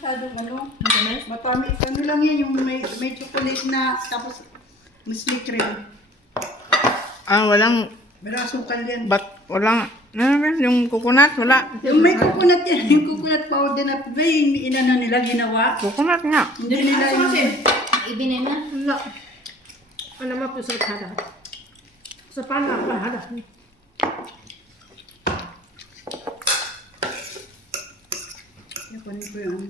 masyadong ano. Matamis? Matamis. Ano lang yan, yung may chocolate na, tapos musli cream. Walang, Walang asukal yan. walang, yung coconut, wala. Yung may coconut yan, yung coconut powder na ba yung inano nila ginawa? Coconut nga. Hindi nila yung... Ibinin na. Wala. Ano mapusot hada? Sa paano apa hada? Yakunin ko yung...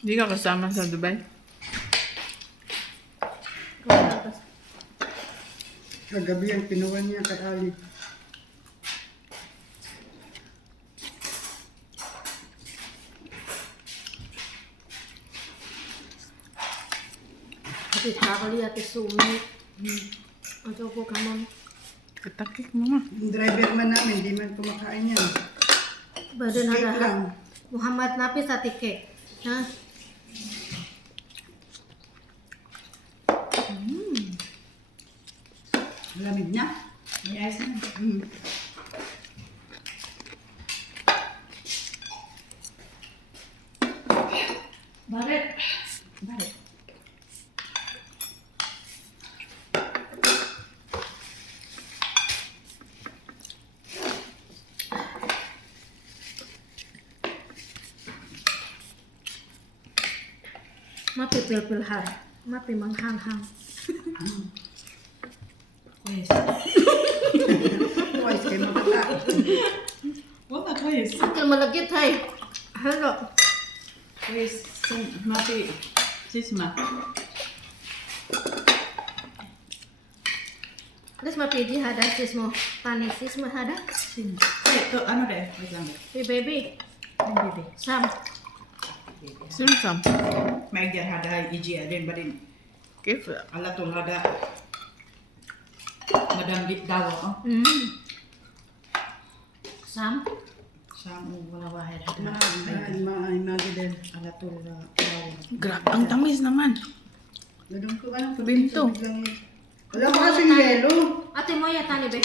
Hindi ka kasama sa Dubai? Kagabi ang kinuha niya kay Ali. Ati kakali ati sumi. Ato po kamon. Katakik mo nga. Yung driver man namin, di man kumakain yan. Badan Steak hada. lang. Muhammad Nafis ati cake. Ha? Lamig na. May ice na. Bakit? Bakit? Mapipil-pilhan. Mapimanghang-hang. Quiz. Twice kayo magkata. Wala quiz. Akil malagit hay. Hello. Quiz. Mati. Sisma. Let's mapidi hada sis mo. Tani sis mo hada. Ito, ano deh? Wait lang. Hey baby. Ang baby. Sam. Simsam. May agyan hada iji adin ba din? Kif. Alatol hada. Madam di dawo. Oh. Sam. Siyang wala wahid hada. Magdadel. Alatol dawo. Grabe, ang tamis naman. Gadong ko ba? Binto. Wala pa kasing yelo. Ate mo ya tani be.